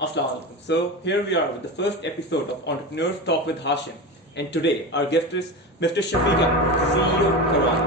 Assalamu alaikum. So here we are with the first episode of Entrepreneurs Talk with Hashim, and today our guest is Mr. Shafiq Ahmed, CEO Carvana.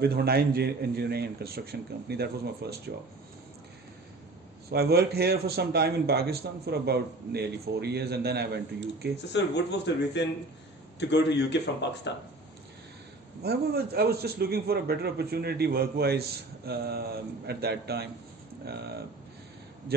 with Hyundai Engineering and Construction Company. That was my first job. So I worked here for some time in Pakistan for about nearly 4 years, and then I went to UK. So sir, what was the reason to go to UK from Pakistan? I was just looking for a better opportunity work-wise at that time.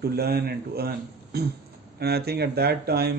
to learn and to earn. And I think at that time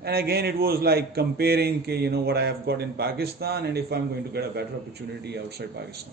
And again, it was like comparing, what I have got in Pakistan and if I'm going to get a better opportunity outside Pakistan.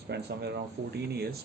spent somewhere around 14 years.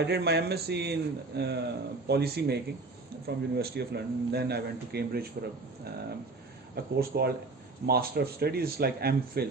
I did my MSc in policy making from University of London. Then I went to Cambridge for a course called Master of Studies, like MPhil.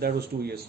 that was 2 years.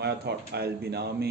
I thought I'll be in army,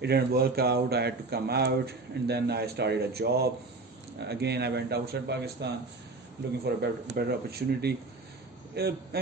It didn't work out. I had to come out, and then I started a job. Again, I went outside Pakistan looking for a better opportunity.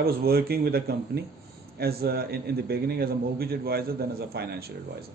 I was working with a company as in the beginning as a mortgage advisor, then as a financial advisor.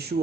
issue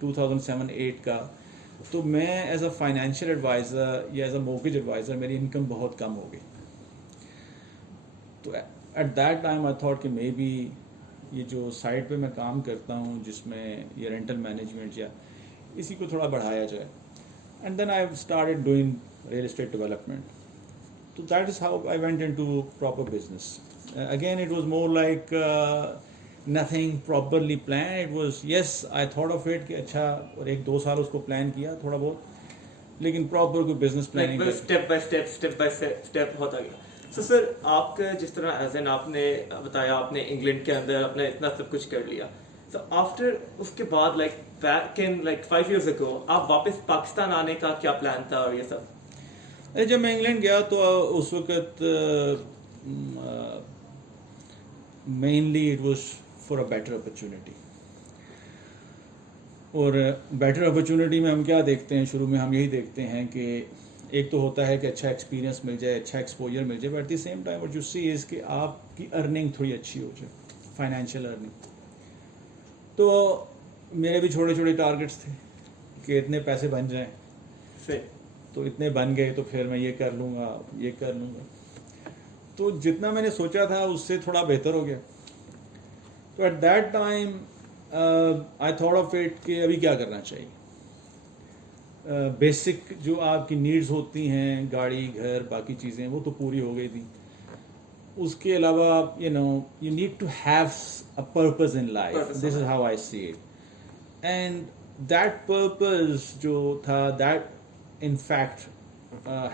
2007-8 کا, تو میں as a financial advisor یا as a mortgage advisor میری income بہت کم ہو گئی. تو at that time I thought کہ مے بی یہ جو سائٹ پہ میں کام کرتا ہوں جس میں یہ رینٹل مینجمنٹ یا اسی کو تھوڑا بڑھایا جائے. And then I started doing real estate development. تو that is how I went into proper business. Again it was more like nothing properly planned. It was, yes, I thought of it کہ اچھا اور 1-2 سال اس کو plan کیا تھوڑا بہت, لیکن پراپر کوئی business planning step by step ہوتا گیا. سو سر آپ کا جس طرح ایز این آپ نے بتایا آپ نے انگلینڈ کے اندر اپنا اتنا سب کچھ کر لیا, تو آفٹر اس کے بعد like back in like 5 years ago آپ واپس پاکستان آنے کا کیا پلان تھا اور یہ سب؟ جب میں انگلینڈ گیا تو اس وقت mainly it was for a better opportunity. اور بیٹر اپرچونیٹی میں ہم کیا دیکھتے ہیں, شروع میں ہم یہی دیکھتے ہیں کہ ایک تو ہوتا ہے کہ اچھا ایکسپیرینس مل جائے, اچھا ایکسپوجر مل جائے, but at the same time what you see is کہ آپ کی ارننگ تھوڑی اچھی ہو جائے, فائنینشیل ارننگ. تو میرے بھی چھوٹے چھوٹے ٹارگیٹس تھے کہ اتنے پیسے بن جائیں, تو اتنے بن گئے تو پھر میں یہ کر لوں گا, یہ کر لوں گا. تو جتنا میں نے سوچا تھا اس سے تھوڑا بہتر ہو گیا. تو at that time I thought of it کہ ابھی کیا کرنا چاہیے. بیسک جو آپ کی نیڈز ہوتی ہیں, گاڑی, گھر, باقی چیزیں, وہ تو پوری ہو گئی تھیں. اس کے علاوہ you need to have a purpose in life. This is how I see it. And that purpose جو تھا, that in fact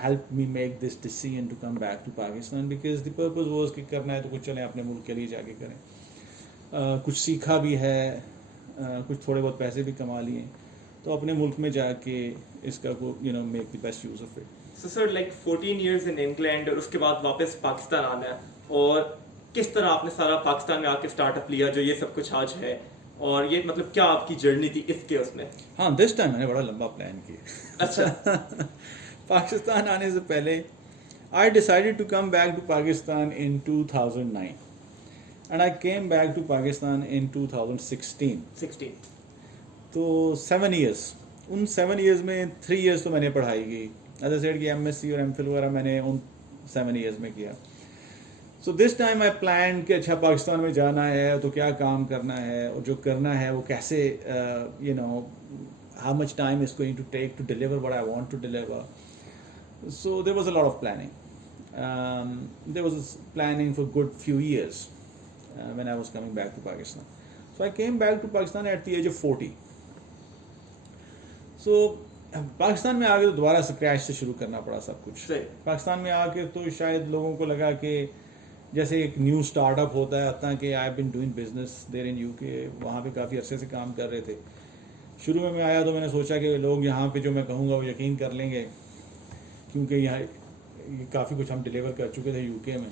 helped me make this decision to come back to Pakistan, because the purpose was کہ کرنا ہے تو کچھ چلیں اپنے ملک کے لیے جا کے کریں. کچھ سیکھا بھی ہے, کچھ تھوڑے بہت پیسے بھی کما لیے, تو اپنے ملک میں جا کے اس کا کو make the best use of it. So sir, like 14 years in England اور اس کے بعد واپس پاکستان آنا ہے, اور کس طرح آپ نے سارا پاکستان میں آ کے اسٹارٹ اپ لیا جو یہ سب کچھ آج ہے, اور یہ مطلب کیا آپ کی جرنی تھی اس کے اس میں؟ ہاں, دس ٹائم میں نے بڑا لمبا پلان کیا. اچھا. پاکستان آنے سے پہلے I decided to come back to Pakistan in 2009 and I came back to Pakistan in 2016. تو 7 years. ان 7 years میں 3 years تو میں نے پڑھائی کی, ایز اے کہ ایم ایس سی اور ایم فل وغیرہ میں نے ان 7 years میں کیا. سو دس ٹائم آئی پلان کہ اچھا پاکستان میں جانا ہے تو کیا کام کرنا ہے, اور جو کرنا ہے وہ کیسے how much time is going to take to deliver what I want to deliver. So there was a lot of planning. There was planning for good few years when I was coming back to Pakistan. So I came back to Pakistan at the age of 40. So Pakistan میں آ کے تو دوبارہ scratch سے شروع کرنا پڑا سب کچھ. پاکستان میں آ کے تو شاید لوگوں کو لگا کہ جیسے ایک نیو اسٹارٹ اپ ہوتا ہے, ہوتا ہے کہ I been doing business there in UK, وہاں پہ کافی عرصے سے کام کر رہے تھے. شروع میں آیا تو میں نے سوچا کہ لوگ یہاں پہ جو میں کہوں گا وہ یقین کر لیں گے, کیونکہ یہاں کافی کچھ ہم ڈیلیور کر چکے تھے UK میں.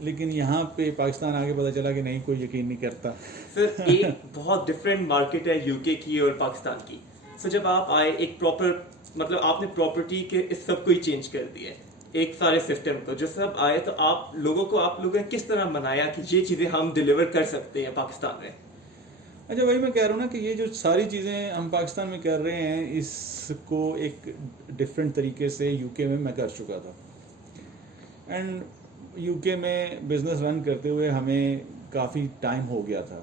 لیکن یہاں پہ پاکستان آگے پتہ چلا کہ نہیں, کوئی یقین نہیں کرتا. سر ایک بہت ڈفرینٹ مارکیٹ ہے UK کی اور پاکستان کی. سو جب آپ آئے ایک پراپر مطلب آپ نے پراپرٹی کے اس سب کو ہی چینج کر دیا, ایک سارے سسٹم کو, جو سب آئے تو آپ لوگوں نے کس طرح منایا کہ یہ چیزیں ہم ڈیلیور کر سکتے ہیں پاکستان میں؟ اچھا, وہی میں کہہ رہا ہوں نا کہ یہ جو ساری چیزیں ہم پاکستان میں کر رہے ہیں, اس کو ایک ڈفرینٹ طریقے سے UK میں کر چکا تھا. اینڈ UK میں بزنس رن کرتے ہوئے ہمیں کافی ٹائم ہو گیا تھا.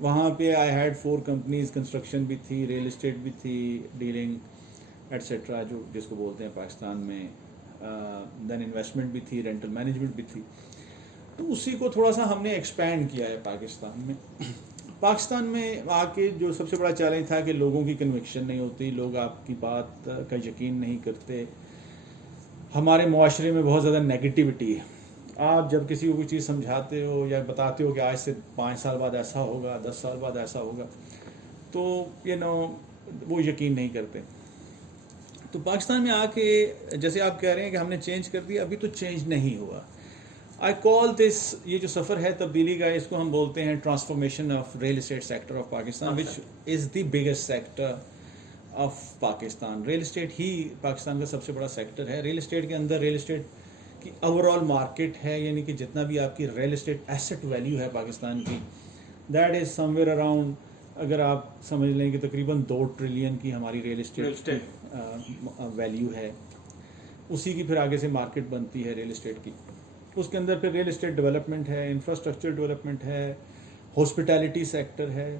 وہاں پہ آئی ہیڈ 4 companies, کنسٹرکشن بھی تھی, ریئل اسٹیٹ بھی تھی, ڈیلنگ ایٹسیٹرا جو جس کو بولتے ہیں پاکستان میں, دین انویسٹمنٹ بھی تھی, رینٹل مینجمنٹ بھی تھی. تو اسی کو تھوڑا سا ہم نے ایکسپینڈ کیا ہے پاکستان میں. پاکستان میں آ کے جو سب سے بڑا چیلنج تھا کہ لوگوں کی کنوکشن نہیں ہوتی, لوگ آپ کی بات کا یقین نہیں کرتے. ہمارے معاشرے میں بہت زیادہ نیگیٹیوٹی ہے. آپ جب کسی کو کوئی چیز سمجھاتے ہو یا بتاتے ہو کہ آج سے 5 سال بعد ایسا ہوگا, 10 سال بعد ایسا ہوگا, تو وہ یقین نہیں کرتے. تو پاکستان میں آ کے جیسے آپ کہہ رہے ہیں کہ ہم نے چینج کر دیا, ابھی تو چینج نہیں ہوا. آئی کال دس, یہ جو سفر ہے تبدیلی کا, اس کو ہم بولتے ہیں transformation of real estate sector of Pakistan, which is the biggest sector of Pakistan. Real estate ہی پاکستان کا سب سے بڑا سیکٹر ہے. ریئل اسٹیٹ کے اندر ریئل اسٹیٹ کی اوور آل مارکیٹ ہے, یعنی کہ جتنا بھی آپ کی ریئل اسٹیٹ ایسٹ ویلیو ہے پاکستان کی, that is some where around اگر آپ سمجھ لیں کہ تقریباً 2 ٹریلین کی ہماری ریل اسٹیٹ ویلیو ہے، اسی کی پھر آگے سے مارکیٹ بنتی ہے ریل اسٹیٹ کی. اس کے اندر پھر ریل اسٹیٹ ڈیولپمنٹ ہے، انفراسٹرکچر ڈیولپمنٹ ہے، ہاسپٹیلٹی سیکٹر ہے،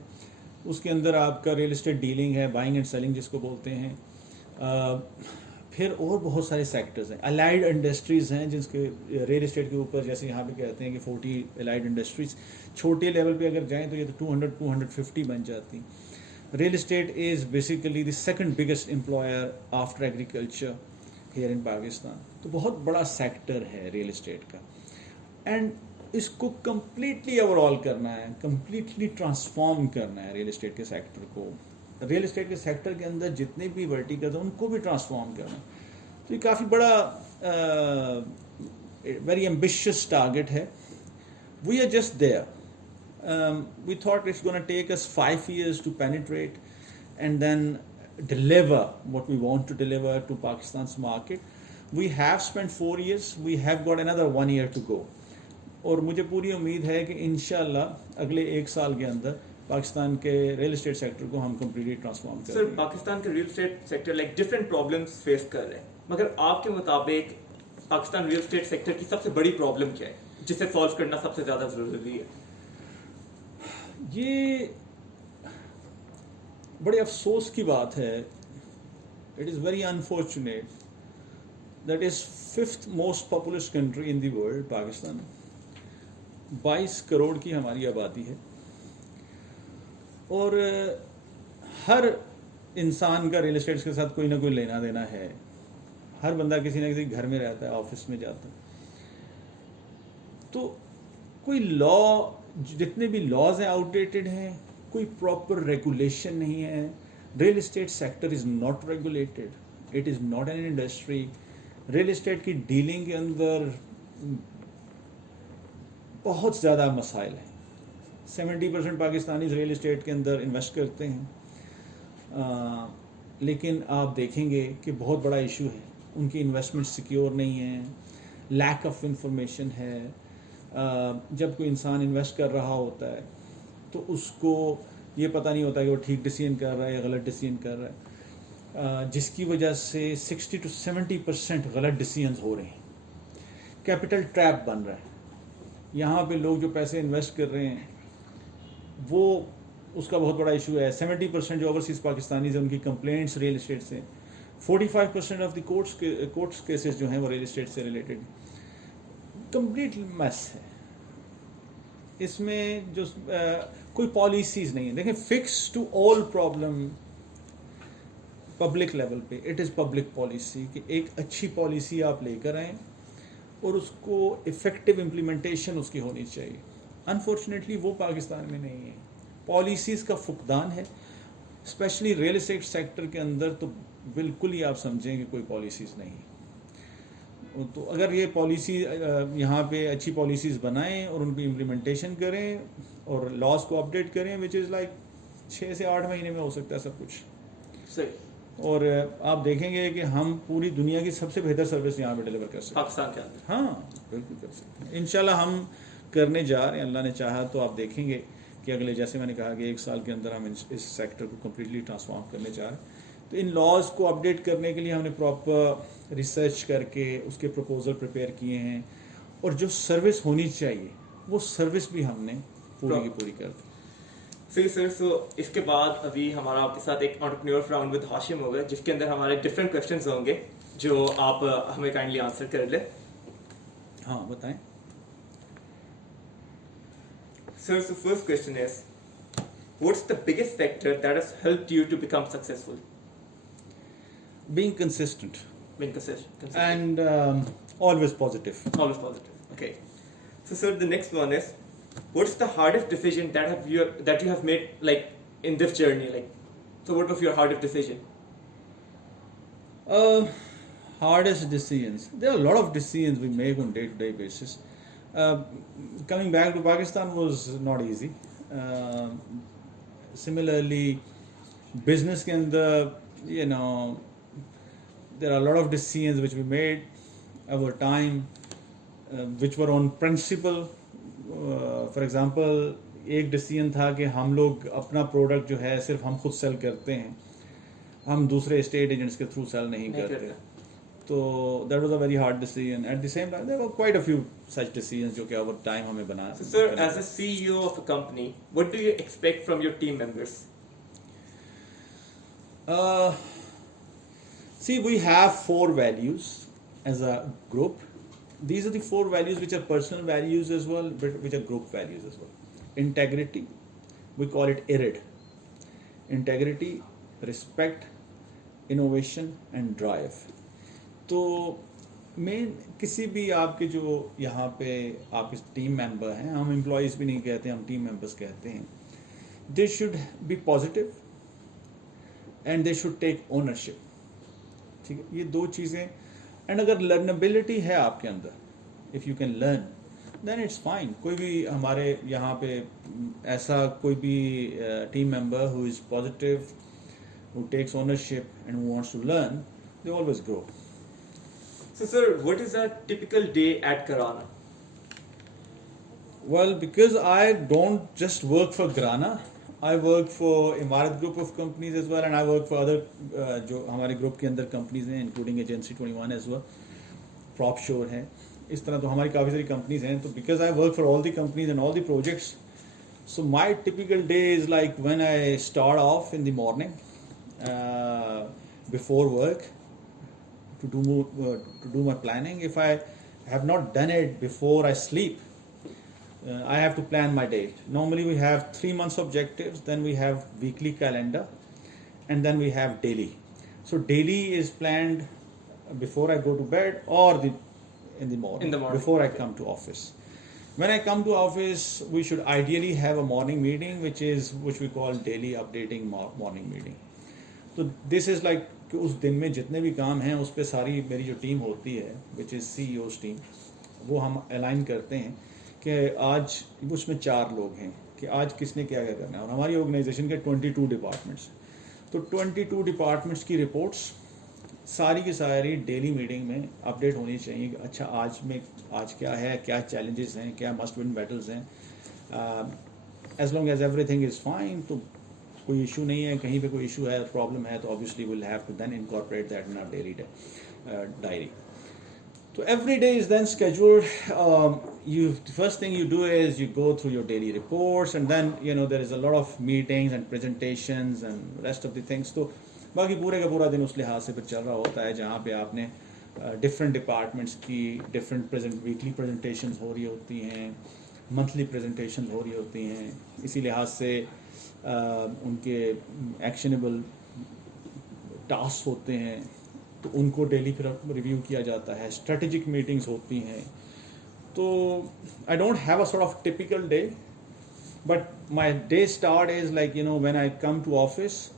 اس کے اندر آپ کا ریل اسٹیٹ ڈیلنگ ہے، بائنگ اینڈ سیلنگ جس کو بولتے ہیں. پھر اور بہت سارے سیکٹرز ہیں، الائڈ انڈسٹریز ہیں جس کے ریل اسٹیٹ کے اوپر، جیسے یہاں پہ کہتے ہیں کہ 40 الائڈ انڈسٹریز. چھوٹے لیول پہ اگر جائیں تو یہ تو 200-250 بن جاتی. Real state is basically the second biggest employer after agriculture here in Pakistan. تو بہت بڑا سیکٹر ہے ریل اسٹیٹ کا، اینڈ اس کو کمپلیٹلی اوور آل کرنا ہے، کمپلیٹلی ٹرانسفارم کرنا ہے ریل اسٹیٹ کے سیکٹر کو. ریل اسٹیٹ کے سیکٹر کے اندر جتنے بھی ورٹیکلز ہیں ان کو بھی ٹرانسفارم کرنا. تو یہ کافی بڑا ویری ایمبیشیس ٹارگیٹ ہے. We are just there. We thought it's going to take us 5 years to penetrate and then deliver what we want to deliver to Pakistan's market. We have spent 4 years. We have got another 1 year to go. اور مجھے پوری امید ہے کہ انشاءاللہ اگلے 1 سال کے اندر پاکستان کے ریل اسٹیٹ سیکٹر کو ہم کمپلیٹلی ٹرانسفارم کریں. سر پاکستان کے real estate sector like different problems face کر رہے ہیں، مگر آپ کے مطابق پاکستان ریل اسٹیٹ سیکٹر کی سب سے بڑی پرابلم کیا ہے جسے سالو کرنا سب سے زیادہ ضروری ہے؟ یہ بڑے افسوس کی بات ہے. It is very unfortunate that is 5th most populous country in the world Pakistan. 22 crore کی ہماری آبادی ہے، اور ہر انسان کا ریل اسٹیٹ کے ساتھ کوئی نہ کوئی لینا دینا ہے. ہر بندہ کسی نہ کسی گھر میں رہتا ہے، آفس میں جاتا ہے. تو کوئی لا، جتنے بھی لاز ہیں آؤٹ ڈیٹڈ ہیں، کوئی پراپر ریگولیشن نہیں ہے. Rail estate sector is not regulated, it is not an industry. Real estate کی ڈیلنگ کے اندر بہت زیادہ مسائل ہیں. 70% پاکستانی ریل اسٹیٹ کے اندر انویسٹ کرتے ہیں، لیکن آپ دیکھیں گے کہ بہت بڑا ایشو ہے. ان کی انویسٹمنٹ سیکیور نہیں ہے، لیک آف انفارمیشن ہے. جب کوئی انسان انویسٹ کر رہا ہوتا ہے تو اس کو یہ پتہ نہیں ہوتا کہ وہ ٹھیک ڈیسیژن کر رہا ہے یا غلط ڈیسیژن کر رہا ہے، جس کی وجہ سے 60-70% غلط ڈیسیژنز ہو رہے ہیں. کیپٹل ٹریپ بن رہا ہے. یہاں پہ لوگ جو پیسے انویسٹ کر رہے ہیں وہ اس کا بہت بڑا ایشو ہے. 70% جو اوورسیز پاکستانیز ہیں ان کی کمپلینٹس ریل اسٹیٹ سے. 45% آف دی کورٹس کیسز جو ہیں وہ ریل اسٹیٹ سے ریلیٹڈ. کمپلیٹ میس ہے. اس میں جو کوئی پالیسیز نہیں ہیں. دیکھیں، fix to all problem public level پہ اٹ از پبلک پالیسی، کہ ایک اچھی پالیسی آپ لے کر آئیں اور اس کو افیکٹو امپلیمنٹیشن اس کی ہونی چاہیے. انفارچونیٹلی وہ پاکستان میں نہیں ہے. پالیسیز کا فقدان ہے، اسپیشلی ریل اسٹیٹ سیکٹر کے اندر. تو بالکل ہی آپ سمجھیں کہ کوئی پالیسیز نہیں. تو اگر یہ پالیسی یہاں پہ اچھی پالیسیز بنائیں اور ان کی امپلیمنٹیشن کریں اور لاز کو اپڈیٹ کریں، وچ از لائک 6 سے 8 مہینے میں ہو سکتا ہے سب کچھ. صحیح. اور آپ دیکھیں گے کہ ہم پوری دنیا کی سب سے بہتر سروس یہاں پہ ڈیلیور کر سکتے ہیں پاکستان کے اندر. ہاں بالکل کر سکتے ہیں. انشاءاللہ ہم کرنے جا رہے ہیں. اللہ نے چاہا تو آپ دیکھیں گے کہ اگلے، جیسے میں نے کہا کہ 1 سال کے اندر ہم اس سیکٹر کو کمپلیٹلی ٹرانسفارم کرنے جا رہے ہیں. تو ان لاز کو اپڈیٹ کرنے کے لیے ہم نے پراپر ریسرچ کر کے اس کے پروپوزل پریپیئر کیے ہیں، اور جو سروس ہونی چاہیے وہ سروس بھی ہم نے پوری کی پوری کر دی. صحیح سر. سو اس کے بعد ابھی ہمارا آپ کے ساتھ ایک انٹرپرینیور راؤنڈ ود ہاشم ہوگا، جس کے اندر ہمارے ڈفرینٹ کویشچنز ہوں گے جو آپ ہمیں کائنڈلی آنسر کر لیں. ہاں بتائیں. Sir, so first question is, what's the biggest factor that has helped you to become successful? Being consistent. Being consistent. And always positive. Always positive. Okay. So sir, the next one is, what's the hardest decision that you have made, like, in this journey? Like, so what was your hardest decision? Hardest decisions. There are a lot of decisions we make on day-to-day basis. Coming back to Pakistan was not easy. Similarly, business ke andar, there are a lot of decisions which we made over time, which were on principle. For example, ایک decision تھا کہ ہم لوگ اپنا product جو ہے صرف ہم خود سیل کرتے ہیں, ہم دوسرے اسٹیٹ ایجنٹس کے تھرو سیل نہیں کرتے. تو that was a very hard decision. At the same time there were quite a few such decisions جو کہ اوور ٹائم ہمیں بنا. Sir as a CEO of a company what do you expect from your team members? See, we have 4 values as a group. These are the 4 values which are personal values as well, but which are group values as well. Integrity, we call it IRID. Integrity, respect, innovation and drive. تو مین کسی بھی آپ کے جو یہاں پہ آپ کے ٹیم ممبر ہیں, ہم امپلائیز بھی نہیں کہتے, ہم ٹیم ممبرس کہتے ہیں, they should be positive and they should take ownership. ٹھیک ہے, یہ 2 چیزیں. اینڈ اگر لرنیبلٹی ہے آپ کے اندر, if you can learn then it's fine. کوئی بھی ہمارے یہاں پہ ایسا کوئی بھی team member who is positive, who takes ownership and who wants to learn, they always grow. So sir, what is a typical day at Karana? Well, because I don't just work for Grana, I work for Imarat group of companies as well, and I work for other جو ہمارے group کے اندر companies ہیں, including Agency 21 as well, Prop Shore ہے. اس طرح تو ہماری کافی ساری companies ہیں. تو because I work for all the companies and all the projects, so my typical day is like when I start off in the morning before work to do my planning. If I have not done it before I sleep, I have to plan my day. Normally we have 3 months objectives, then we have weekly calendar, and then we have daily. So daily is planned before I go to bed or in the morning before I come to office. When I come to office, we should ideally have a morning meeting, which we call daily updating morning meeting. So this is like کہ اس دن میں جتنے بھی کام ہیں اس پہ ساری میری جو team ہوتی ہے وچ از CEO's ٹیم, وہ ہم الائن کرتے ہیں کہ آج اس میں 4 لوگ ہیں کہ آج کس نے کیا کیا کرنا ہے. اور ہماری آرگنائزیشن کے 22 ڈپارٹمنٹس, تو 22 ڈپارٹمنٹس کی رپورٹس ساری کی ساری ڈیلی میٹنگ میں اپڈیٹ ہونی چاہیے کہ اچھا آج کیا ہے, کیا چیلنجز ہیں, کیا مسٹ ون بیٹلز ہیں. As long as everything is fine, تو کوئی ایشو نہیں ہے, کہیں پہ کوئی ایشو ہے, پرابلم ہے, تو obviously we'll have to then incorporate that in our daily diary. So every day is then scheduled. The first thing you do is you go through your daily reports, and then there is a lot of meetings and presentations and rest of the things. تو باقی پورے کا پورا دن اس لحاظ سے پھر چل رہا ہوتا ہے جہاں پہ آپ نے ڈفرینٹ ڈپارٹمنٹس کی ڈفرینٹ ویکلی پریزنٹیشنز ہو رہی ہوتی ہیں, منتھلی پریزنٹیشنز ہو رہی ہوتی ہیں. اسی لحاظ سے ان کے ایکشنیبل ٹاسک ہوتے ہیں تو ان کو ڈیلی پھر ریویو کیا جاتا ہے. اسٹریٹجک میٹنگز ہوتی ہیں. تو I don't have a sort of typical day, but my day start is like when I come to office,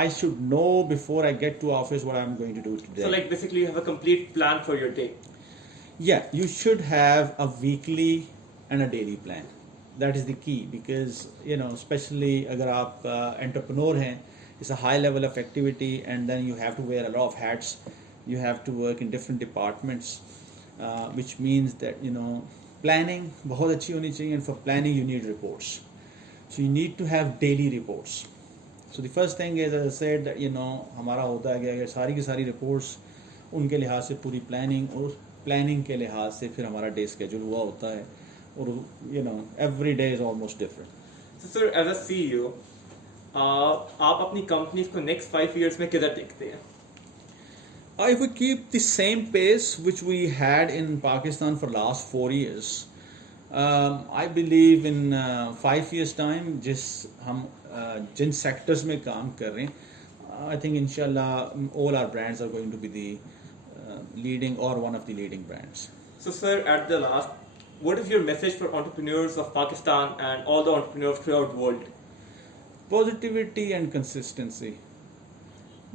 I should know before I get to office what I'm going to do today. So like basically you have a complete plan for your day. Yeah, you should have a weekly and a daily plan. That is the key, because especially agar aap entrepreneur hain, it's a high level of activity, and then you have to wear a lot of hats. You have to work in different departments, which means that planning bahut achhi honi chahiye, and for planning you need reports. So you need to have daily reports. So the first thing is, as I said, that ہمارا ہوتا ہے کہ ساری کی ساری reports ان کے لحاظ سے پوری پلاننگ, اور پلاننگ کے لحاظ سے پھر ہمارا ڈے اسکیجول ہوا ہوتا ہے, اور every day is almost different. So sir, as a CEO, آپ اپنی کمپنیز کو نیکسٹ 5 ایئرس میں کدھر دیکھتے ہیں؟ If we keep the same pace which we had in Pakistan for last 4 years, I believe in 5 years time جن sectors میں کام کر رہے ہیں, I think inshallah all our brands are going to be the leading or one of the leading brands. So sir, at the last, what is your message for entrepreneurs of Pakistan and all the entrepreneurs throughout the world? Positivity and consistency.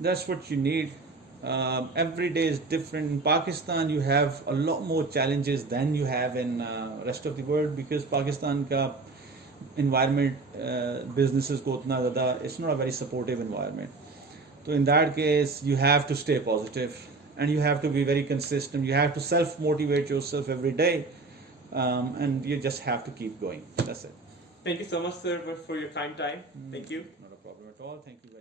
That's what you need. Every day is different. In Pakistan you have a lot more challenges than you have in rest of the world, because Pakistan ka environment businesses ko utna zyada, it's not a very supportive environment. So in that case you have to stay positive, and you have to be very consistent. You have to self motivate yourself every day, and you just have to keep going. That's it. Thank you so much, sir, for your kind time. Thank you. Not a problem at all. Thank you.